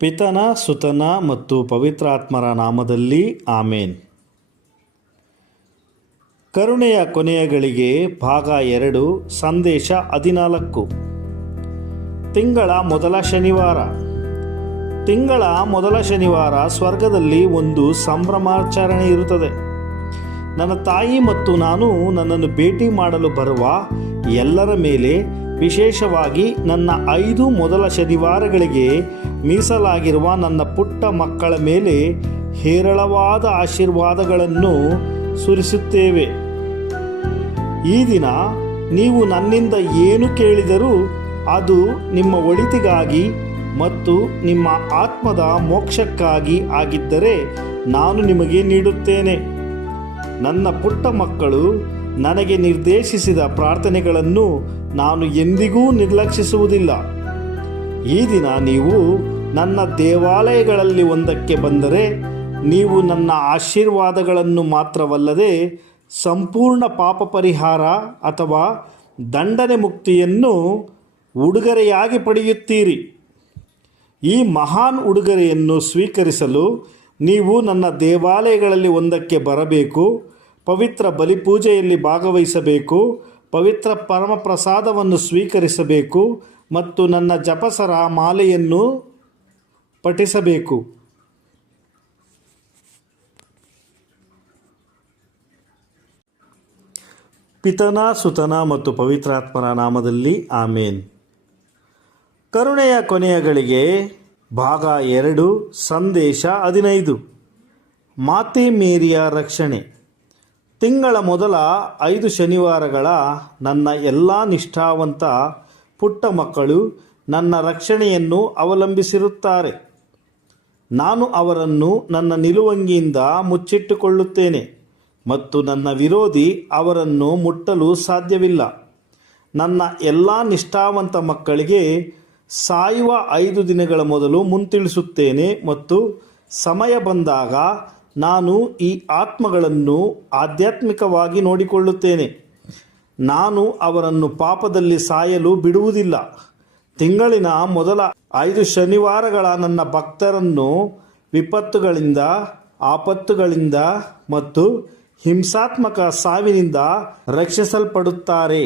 ಪಿತನ ಸುತನ ಮತ್ತು ಪವಿತ್ರಾತ್ಮರ ನಾಮದಲ್ಲಿ ಆಮೇನ್. ಕರುಣೆಯ ಕೊನೆಯ ಗಳಿಗೆ ಭಾಗ 2 ಸಂದೇಶ 14. ತಿಂಗಳ ಮೊದಲ ಶನಿವಾರ ಸ್ವರ್ಗದಲ್ಲಿ ಒಂದು ಸಂಭ್ರಮಾಚರಣೆ ಇರುತ್ತದೆ. ನನ್ನ ತಾಯಿ ಮತ್ತು ನಾನು ನನ್ನನ್ನು ಭೇಟಿ ಮಾಡಲು ಬರುವ ಎಲ್ಲರ ಮೇಲೆ, ವಿಶೇಷವಾಗಿ ನನ್ನ 5 ಮೊದಲ ಶನಿವಾರಗಳಿಗೆ ಮೀಸಲಾಗಿರುವ ನನ್ನ ಪುಟ್ಟ ಮಕ್ಕಳ ಮೇಲೆ ಹೇರಳವಾದ ಆಶೀರ್ವಾದಗಳನ್ನು ಸುರಿಸುತ್ತೇವೆ. ಈ ದಿನ ನೀವು ನನ್ನಿಂದ ಏನು ಕೇಳಿದರೂ ಅದು ನಿಮ್ಮ ಒಳಿತಿಗಾಗಿ ಮತ್ತು ನಿಮ್ಮ ಆತ್ಮದ ಮೋಕ್ಷಕ್ಕಾಗಿ ಆಗಿದ್ದರೆ ನಾನು ನಿಮಗೆ ನೀಡುತ್ತೇನೆ. ನನ್ನ ಪುಟ್ಟ ಮಕ್ಕಳು ನನಗೆ ನಿರ್ದೇಶಿಸಿದ ಪ್ರಾರ್ಥನೆಗಳನ್ನು ನಾನು ಎಂದಿಗೂ ನಿರ್ಲಕ್ಷಿಸುವುದಿಲ್ಲ. ಈ ದಿನ ನೀವು ನನ್ನ ದೇವಾಲಯಗಳಲ್ಲಿ ಒಂದಕ್ಕೆ ಬಂದರೆ ನೀವು ನನ್ನ ಆಶೀರ್ವಾದಗಳನ್ನು ಮಾತ್ರವಲ್ಲದೆ ಸಂಪೂರ್ಣ ಪಾಪ ಪರಿಹಾರ ಅಥವಾ ದಂಡನೆ ಮುಕ್ತಿಯನ್ನು ಉಡುಗೊರೆಯಾಗಿ ಪಡೆಯುತ್ತೀರಿ. ಈ ಮಹಾನ್ ಉಡುಗೊರೆಯನ್ನು ಸ್ವೀಕರಿಸಲು ನೀವು ನನ್ನ ದೇವಾಲಯಗಳಲ್ಲಿ ಒಂದಕ್ಕೆ ಬರಬೇಕು, ಪವಿತ್ರ ಬಲಿಪೂಜೆಯಲ್ಲಿ ಭಾಗವಹಿಸಬೇಕು, ಪವಿತ್ರ ಪರಮಪ್ರಸಾದವನ್ನು ಸ್ವೀಕರಿಸಬೇಕು ಮತ್ತು ನನ್ನ ಜಪಸರ ಮಾಲೆಯನ್ನು ಪಠಿಸಬೇಕು. ಪಿತನ ಸುತನ ಮತ್ತು ಪವಿತ್ರಾತ್ಮರ ನಾಮದಲ್ಲಿ ಆಮೇನ್. ಕರುಣೆಯ ಕೊನೆಯ ಗಳಿಗೆ ಭಾಗ 2 ಸಂದೇಶ 15. ಮಾತೆ ಮೇರಿಯ ರಕ್ಷಣೆ. ತಿಂಗಳ ಮೊದಲ 5 ಶನಿವಾರಗಳ ನನ್ನ ಎಲ್ಲ ನಿಷ್ಠಾವಂತ ಪುಟ್ಟ ಮಕ್ಕಳು ನನ್ನ ರಕ್ಷಣೆಯನ್ನು ಅವಲಂಬಿಸಿರುತ್ತಾರೆ. ನಾನು ಅವರನ್ನು ನನ್ನ ನಿಲುವಂಗಿಯಿಂದ ಮುಚ್ಚಿಟ್ಟುಕೊಳ್ಳುತ್ತೇನೆ ಮತ್ತು ನನ್ನ ವಿರೋಧಿ ಅವರನ್ನು ಮುಟ್ಟಲು ಸಾಧ್ಯವಿಲ್ಲ. ನನ್ನ ಎಲ್ಲ ನಿಷ್ಠಾವಂತ ಮಕ್ಕಳಿಗೆ ಸಾಯುವ 5 ದಿನಗಳ ಮೊದಲು ಮುಂತಿಳಿಸುತ್ತೇನೆ ಮತ್ತು ಸಮಯ ಬಂದಾಗ ನಾನು ಈ ಆತ್ಮಗಳನ್ನು ಆಧ್ಯಾತ್ಮಿಕವಾಗಿ ನೋಡಿಕೊಳ್ಳುತ್ತೇನೆ. ನಾನು ಅವರನ್ನು ಪಾಪದಲ್ಲಿ ಸಾಯಲು ಬಿಡುವುದಿಲ್ಲ. ತಿಂಗಳಿನ ಮೊದಲ 5 ಶನಿವಾರಗಳ ನನ್ನ ಭಕ್ತರನ್ನು ವಿಪತ್ತುಗಳಿಂದ, ಆಪತ್ತುಗಳಿಂದ ಮತ್ತು ಹಿಂಸಾತ್ಮಕ ಸಾವಿನಿಂದ ರಕ್ಷಿಸಲ್ಪಡುತ್ತಾರೆ.